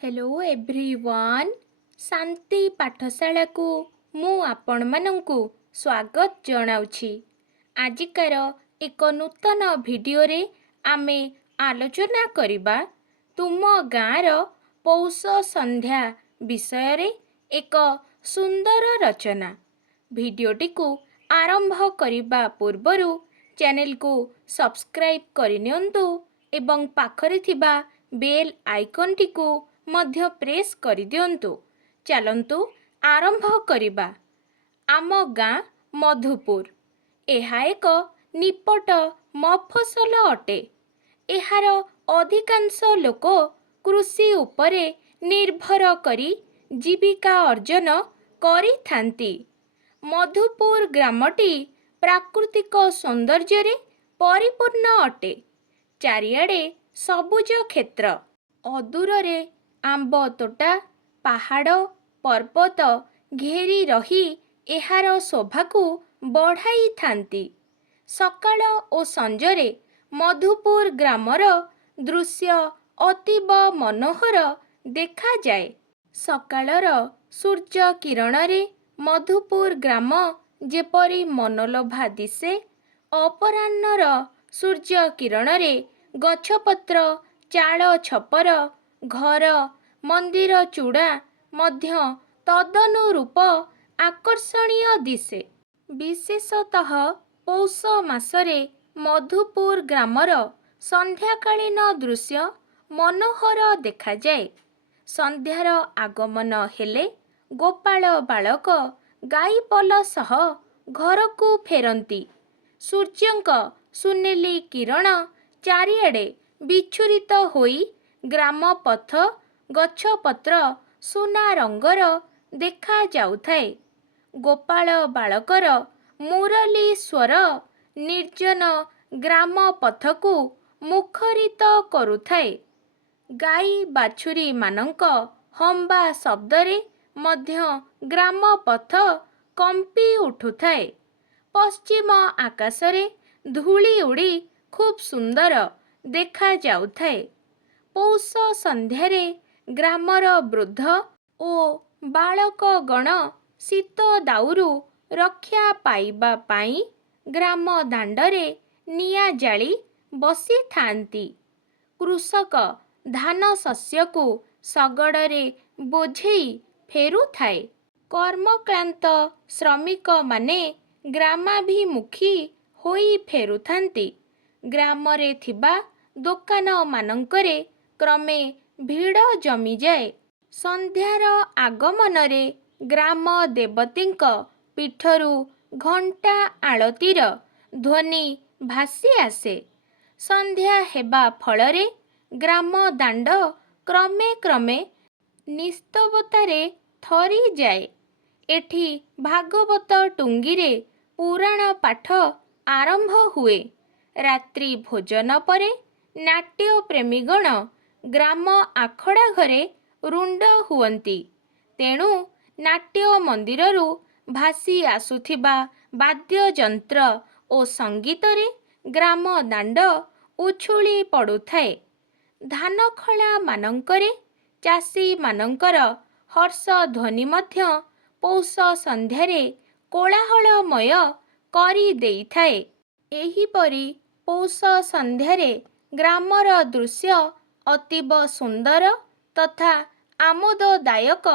Hello everyone शांति पाठशाला को मु आपण मानंकु स्वागत जनाउछि। आजिकार एक नूतन भिडियो रे आमे आलोचना करिबा तुम गाँर पौष संध्या विषय रे एक सुंदर रचना। भिडियोटी को आरंभ करिबा पूर्वरु चैनल को सब्सक्राइब करिनियंतु एवं पाखरे थिबा बेल आइकन टी को मध्य प्रेस करि दियंतु। चलंतु आरंभ करिबा। आम गाँ मधुपुर। एहा एक निपट मफसल अटे। एहार अधिकांश लोक कृषि उपरे निर्भर करी जीविका अर्जन करिथांती। मधुपुर ग्रामटी प्राकृतिक सौंदर्य रे परिपूर्ण अटे। चारिआडे सबुज क्षेत्र, अदूरे आंब तोटा, पहाड़ पर्वत घेरी रही एहार शोभा को बढ़ाई थांती। सकाळ ओ संजरे मधुपुर ग्रामर दृश्य अतीब मनोहर देखा जाए। सकाळर सूर्य किरण रे मधुपुर ग्राम जेपरी मनोलोभा दिसे, अपराह्नर सूर्य किरण रे गछपत्र, चाळ छपर, घर, मंदिर चूड़ा मध्य तदनुरूप आकर्षणीय दिसे। विशेषतः पौष मासरे मधुपुर ग्रामर संध्याकालीन दृश्य मनोहर देखा जाए। संध्यार आगमन हेले गोपाल बालक गाईपल सह घर को फेरंती। सूर्यंक सुनेली किरण चारिआडे विछुरित होई ग्राम पथ गछपत्र सुना रंगर देखा जाउथाए। गोपाल बालकर मुरली स्वर निर्जन ग्राम पथ को मुखरित करुथाए। गाई बाछुरी मानंक हंबा शब्दरे मध्य ग्राम पथ कंपी उठुथाए। पश्चिम आकाशरे धूली उड़ी खूब सुंदर देखा जाउथाए। पौष संध्यारे ग्रामर वृद्ध ओ बालक गण शीत दाउरू रक्षा पाइबा पाई ग्राम दांडरे निया जाली बसी थांती। कृषक धान शस्य को शगड़े बोझेई फेरुथाए। कर्मक्लांत श्रमिक माने ग्रामाभिमुखी होई फेरुथांती। ग्रामरे थिबा दोकान मानंकरे क्रमे भीड़ जमी जाए। संध्यार आगमनरे ग्राम देवतींक पीठरू घंटा आळतीर ध्वनि भासी आसे। संध्या हेबा फलरे ग्राम दांड क्रमे क्रमे निस्तबतारे थरी जाए। एठी भागवत टुंगीरे पुराण पाठ आरंभ हुए। रात्रि भोजन परे नाट्य प्रेमीगण ग्राम आखड़ा घरे रुंड हुअंती। तेणु नाट्य मंदिररू भासी आसुथिबा वाद्य यंत्र ओ संगीतरे ग्राम दांड उछुली पड़ुथाए। धानखला मानंकरे चाषी मानंकर हर्ष ध्वनि मध्य पौष संध्यारे कोलाहलमय करी देइथाए। एहीपरि पौष संध्यारे ग्रामर दृश्य अतीब सुंदर तथा आमोददायक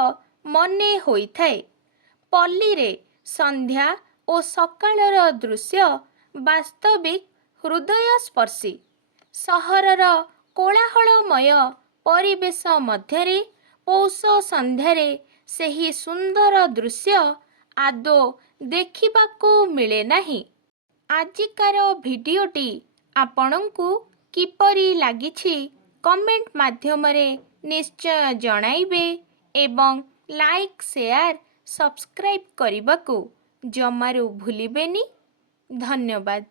मने होइथाए। पल्लीरे संध्या ओ सकाळर दृश्य वास्तविक हृदयस्पर्शी। सहरर कोलाहलमय परिवेश मध्यरे पौष संध्यारे सेही सुंदर दृश्य आदो देखिबाको मिले नाही। आजिकार भिडियोटी आपणंकु किपरि लागिछि कमेंट माध्यमरे निश्चय जणाइबे एवं लाइक शेयर सब्सक्राइब करबाकू जमारू भूलिबेनी। धन्यवाद।